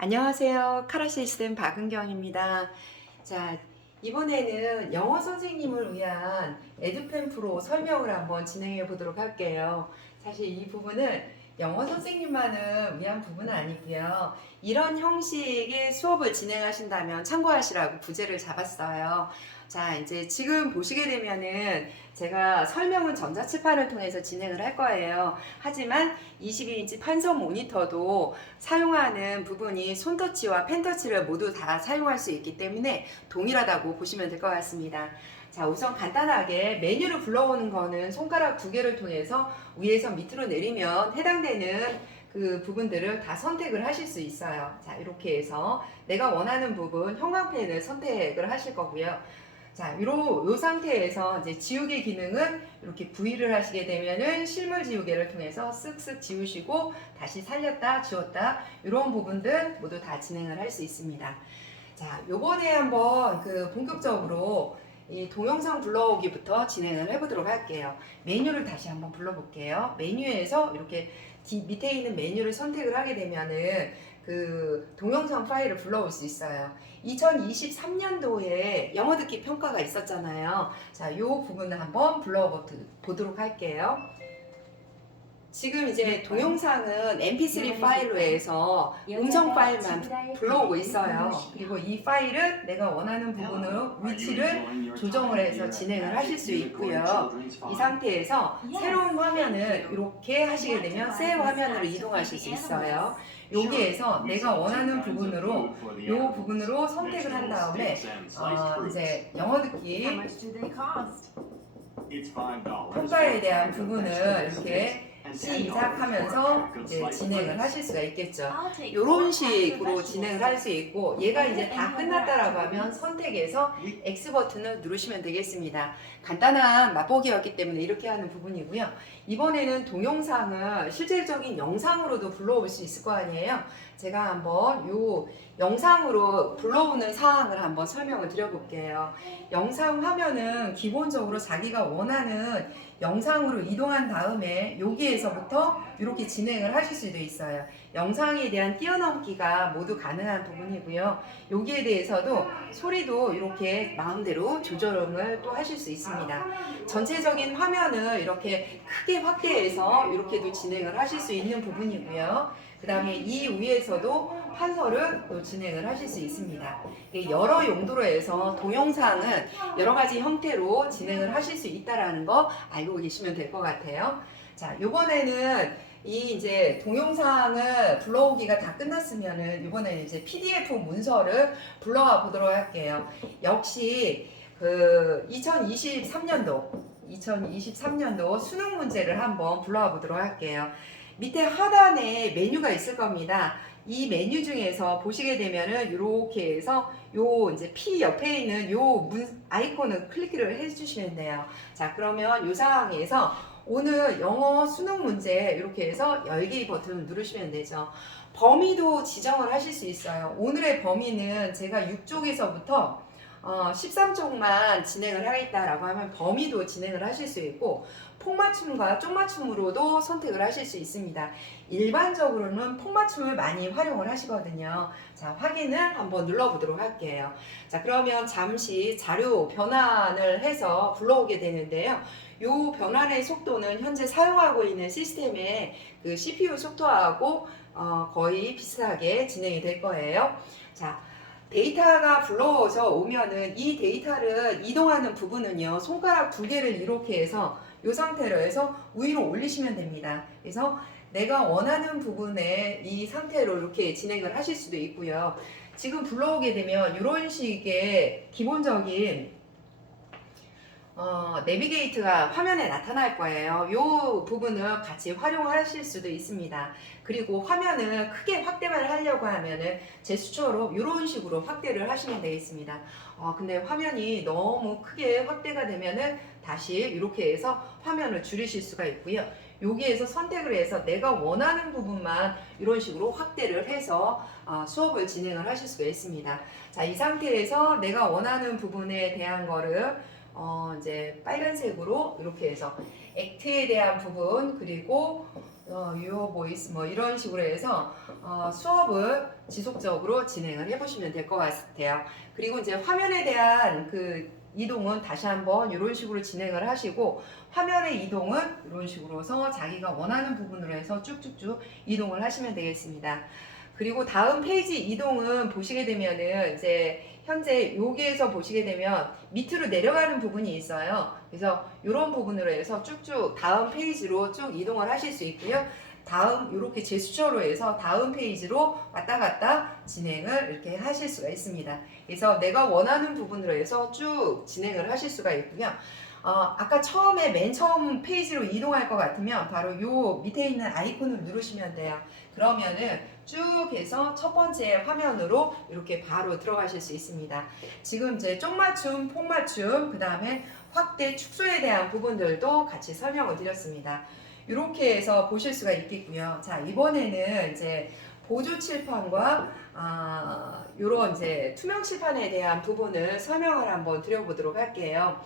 안녕하세요. 카라 시스템 박은경입니다. 자, 이번에는 영어 선생님을 위한 에듀펜 프로 설명을 한번 진행해 보도록 할게요. 사실 이 부분은 영어 선생님만을 위한 부분은 아니고요. 이런 형식의 수업을 진행하신다면 참고하시라고 부제를 잡았어요. 자, 이제 지금 보시게 되면은 제가 설명은 전자칠판을 통해서 진행을 할 거예요. 하지만 22인치 판서 모니터도 사용하는 부분이 손터치와 펜터치를 모두 다 사용할 수 있기 때문에 동일하다고 보시면 될 것 같습니다. 자, 우선 간단하게 메뉴를 불러오는 거는 손가락 두 개를 통해서 위에서 밑으로 내리면 해당되는 그 부분들을 다 선택을 하실 수 있어요. 자, 이렇게 해서 내가 원하는 부분 형광펜을 선택을 하실 거고요. 자, 요 상태에서 이제 지우개 기능은 이렇게 V를 하시게 되면은 실물 지우개를 통해서 쓱쓱 지우시고 다시 살렸다 지웠다 이런 부분들 모두 다 진행을 할 수 있습니다. 자, 요번에 한번 본격적으로 이 동영상 불러오기부터 진행을 해보도록 할게요. 메뉴를 다시 한번 불러볼게요. 메뉴에서 이렇게 밑에 있는 메뉴를 선택을 하게 되면은 동영상 파일을 불러올 수 있어요. 2023년도에 영어 듣기 평가가 있었잖아요. 자, 이 부분을 한번 불러보도록 할게요. 지금 이제 동영상은 mp3 파일로 해서 음성 파일만 불러오고 있어요. 그리고 이 파일은 내가 원하는 부분으로 위치를 조정을 해서 진행을 하실 수 있고요. 이 상태에서 새로운 화면을 이렇게 하시게 되면 새 화면으로 이동하실 수 있어요. 여기에서 내가 원하는 부분으로 이 부분으로 선택을 한 다음에 이제 영어 듣기 평가에 대한 부분을 이렇게 시작하면서 이제 진행을 하실 수가 있겠죠. 이런 식으로 진행을 할 수 있고, 얘가 이제 다 끝났다라고 하면 선택해서 X 버튼을 누르시면 되겠습니다. 간단한 맛보기였기 때문에 이렇게 하는 부분이고요. 이번에는 동영상을 실질적인 영상으로도 불러올 수 있을 거 아니에요. 제가 한번 요 영상으로 불러오는 사항을 한번 설명을 드려볼게요. 영상 화면은 기본적으로 자기가 원하는 영상으로 이동한 다음에 여기에서부터 이렇게 진행을 하실 수도 있어요. 영상에 대한 뛰어넘기가 모두 가능한 부분이고요. 여기에 대해서도 소리도 이렇게 마음대로 조절을 또 하실 수 있습니다. 전체적인 화면을 이렇게 크게 확대해서 이렇게도 진행을 하실 수 있는 부분이고요. 그 다음에 이 위에서도 판서를 또 진행을 하실 수 있습니다. 여러 용도로 해서 동영상은 여러 가지 형태로 진행을 하실 수 있다는 거 알고 계시면 될 것 같아요. 자, 요번에는 이제 동영상을 불러오기가 다 끝났으면은 이번에는 이제 PDF 문서를 불러와 보도록 할게요. 역시 2023년도 수능 문제를 한번 불러와 보도록 할게요. 밑에 하단에 메뉴가 있을 겁니다. 이 메뉴 중에서 보시게 되면은 이렇게 해서 요 이제 P 옆에 있는 요 아이콘을 클릭을 해주시면 돼요. 자, 그러면 요 상황에서 오늘 영어 수능 문제 이렇게 해서 열기 버튼을 누르시면 되죠. 범위도 지정을 하실 수 있어요. 오늘의 범위는 제가 6쪽에서부터 13쪽만 진행을 하겠다라고 하면 범위도 진행을 하실 수 있고 폭맞춤과 쪽맞춤으로도 선택을 하실 수 있습니다. 일반적으로는 폭맞춤을 많이 활용을 하시거든요. 자, 확인을 한번 눌러보도록 할게요. 자, 그러면 잠시 자료 변환을 해서 불러오게 되는데요. 요 변환의 속도는 현재 사용하고 있는 시스템의 CPU 속도하고 거의 비슷하게 진행이 될 거예요. 자, 데이터가 불러서 오면은 이 데이터를 이동하는 부분은요, 손가락 두 개를 이렇게 해서 이 상태로 해서 위로 올리시면 됩니다. 그래서 내가 원하는 부분에 이 상태로 이렇게 진행을 하실 수도 있고요. 지금 불러오게 되면 이런 식의 기본적인 내비게이트가 화면에 나타날 거예요. 이 부분을 같이 활용하실 수도 있습니다. 그리고 화면을 크게 확대만 하려고 하면은 제스처로 이런 식으로 확대를 하시면 되겠습니다. 근데 화면이 너무 크게 확대가 되면은 다시 이렇게 해서 화면을 줄이실 수가 있고요. 여기에서 선택을 해서 내가 원하는 부분만 이런 식으로 확대를 해서 수업을 진행을 하실 수가 있습니다. 자, 이 상태에서 내가 원하는 부분에 대한 거를 이제 빨간색으로 이렇게 해서 액트에 대한 부분 그리고 유어 보이스 뭐 이런 식으로 해서 수업을 지속적으로 진행을 해보시면 될 것 같아요. 그리고 이제 화면에 대한 그 이동은 다시 한번 이런 식으로 진행을 하시고, 화면의 이동은 이런 식으로서 자기가 원하는 부분으로 해서 쭉쭉쭉 이동을 하시면 되겠습니다. 그리고 다음 페이지 이동은 보시게 되면은 이제 현재 여기에서 보시게 되면 밑으로 내려가는 부분이 있어요. 그래서 이런 부분으로 해서 쭉쭉 다음 페이지로 쭉 이동을 하실 수 있고요. 다음 이렇게 제스처로 해서 다음 페이지로 왔다 갔다 진행을 이렇게 하실 수가 있습니다. 그래서 내가 원하는 부분으로 해서 쭉 진행을 하실 수가 있고요. 아까 처음에 맨 처음 페이지로 이동할 것 같으면 바로 요 밑에 있는 아이콘을 누르시면 돼요. 그러면은 쭉 해서 첫 번째 화면으로 이렇게 바로 들어가실 수 있습니다. 지금 이제 쪽맞춤, 폭맞춤, 그 다음에 확대, 축소에 대한 부분들도 같이 설명을 드렸습니다. 이렇게 해서 보실 수가 있겠고요. 자, 이번에는 이제 보조 칠판과 요런 이제 투명 칠판에 대한 부분을 설명을 한번 드려보도록 할게요.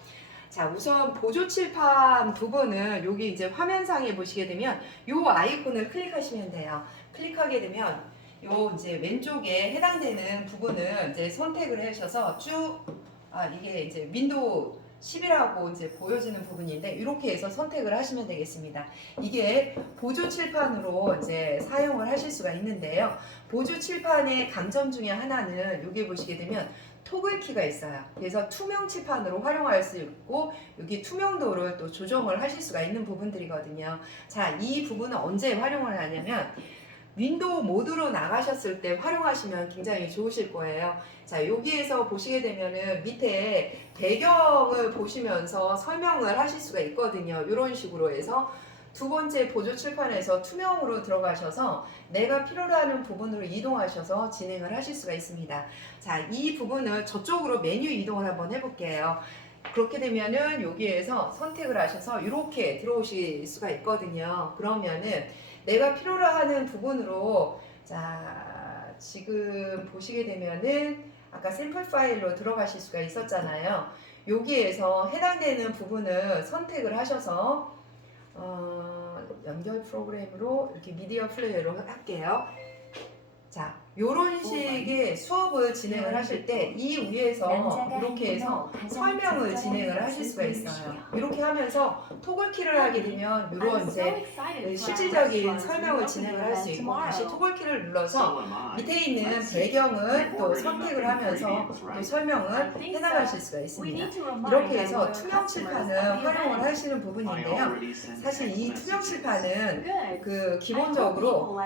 자, 우선 보조 칠판 부분은 여기 이제 화면상에 보시게 되면 요 아이콘을 클릭하시면 돼요. 클릭하게 되면 요 이제 왼쪽에 해당되는 부분을 이제 선택을 하셔서 쭉 이게 이제 윈도우 10이라고 이제 보여지는 부분인데 이렇게 해서 선택을 하시면 되겠습니다. 이게 보조 칠판으로 이제 사용을 하실 수가 있는데요. 보조 칠판의 강점 중에 하나는 여기 보시게 되면 토글 키가 있어요. 그래서 투명 칠판으로 활용할 수 있고 여기 투명도를 또 조정을 하실 수가 있는 부분들이거든요. 자, 이 부분은 언제 활용을 하냐면 윈도우 모드로 나가셨을 때 활용하시면 굉장히 좋으실 거예요. 자, 여기에서 보시게 되면은 밑에 배경을 보시면서 설명을 하실 수가 있거든요. 이런 식으로 해서 두 번째 보조 칠판에서 투명으로 들어가셔서 내가 필요로 하는 부분으로 이동하셔서 진행을 하실 수가 있습니다. 자, 이 부분을 저쪽으로 메뉴 이동을 한번 해볼게요. 그렇게 되면은 여기에서 선택을 하셔서 이렇게 들어오실 수가 있거든요. 그러면은 내가 필요로 하는 부분으로, 자, 지금 보시게 되면은 아까 샘플 파일로 들어가실 수가 있었잖아요. 여기에서 해당되는 부분을 선택을 하셔서 연결 프로그램으로 이렇게 미디어 플레이어로 할게요. 자, 요런 식의 수업을 진행을 하실 때 이 위에서 이렇게 해서 설명을 진행을 하실 수가 있어요. 이렇게 하면서 토글키를 하게 되면 이런 이제 실질적인 설명을 진행을 할 수 있고, 다시 토글키를 눌러서 밑에 있는 배경을 또 선택을 하면서 또 설명을 해나가실 수가 있습니다. 이렇게 해서 투명 칠판을 활용을 하시는 부분인데요. 사실 이 투명 칠판은 그 기본적으로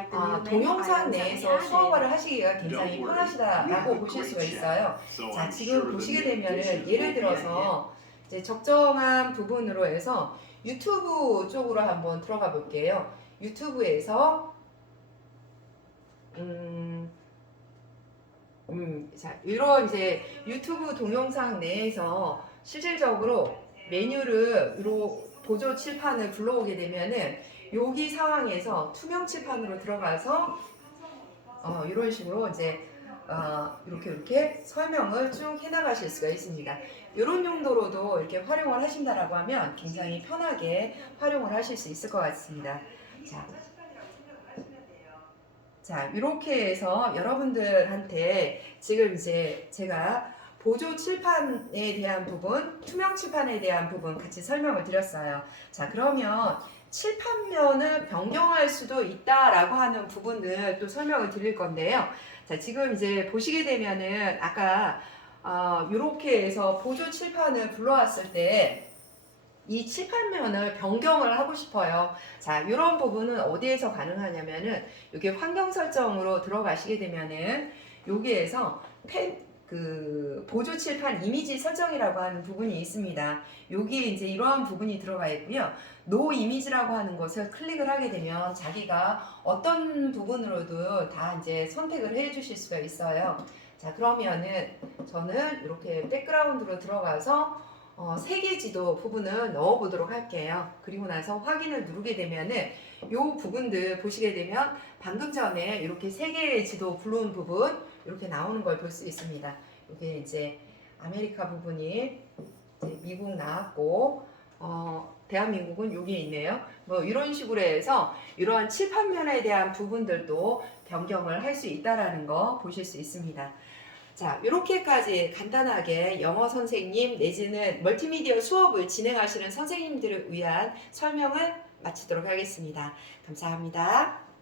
동영상 내에서 수업을 하시기가 굉장히 편하시다라고 보실 수가 있어요. 자, 지금 보시게 되면은 예를 들어서 이제 적정한 부분으로 해서 유튜브 쪽으로 한번 들어가 볼게요. 유튜브에서 자, 이런 이제 유튜브 동영상 내에서 실질적으로 메뉴를 보조 칠판을 불러오게 되면은 여기 상황에서 투명 칠판으로 들어가서 이런 식으로 이제 이렇게 설명을 쭉 해나가실 수가 있습니다. 이런 용도로도 이렇게 활용을 하신다라고 하면 굉장히 편하게 활용을 하실 수 있을 것 같습니다. 자, 이렇게 해서 여러분들한테 지금 이제 제가 보조 칠판에 대한 부분, 투명 칠판에 대한 부분 같이 설명을 드렸어요. 자, 그러면 칠판면을 변경할 수도 있다라고 하는 부분을 또 설명을 드릴 건데요. 자, 지금 이제 보시게 되면은 아까 이렇게 해서 보조 칠판을 불러왔을 때 이 칠판면을 변경을 하고 싶어요. 자, 이런 부분은 어디에서 가능하냐면은 여기 환경 설정으로 들어가시게 되면은 여기에서 보조 칠판 이미지 설정이라고 하는 부분이 있습니다. 여기에 이제 이러한 부분이 들어가 있고요. 노 이미지라고 하는 것을 클릭을 하게 되면 자기가 어떤 부분으로도 다 이제 선택을 해 주실 수가 있어요. 자, 그러면은 저는 이렇게 백그라운드로 들어가서 세계 지도 부분을 넣어 보도록 할게요. 그리고 나서 확인을 누르게 되면은 요 부분들 보시게 되면 방금 전에 이렇게 세계 지도 부른 부분 이렇게 나오는 걸 볼 수 있습니다. 이게 이제 아메리카 부분이 이제 미국 나왔고 대한민국은 여기에 있네요. 뭐 이런 식으로 해서 이러한 칠판면에 대한 부분들도 변경을 할 수 있다라는 거 보실 수 있습니다. 자, 이렇게까지 간단하게 영어 선생님 내지는 멀티미디어 수업을 진행하시는 선생님들을 위한 설명을 마치도록 하겠습니다. 감사합니다.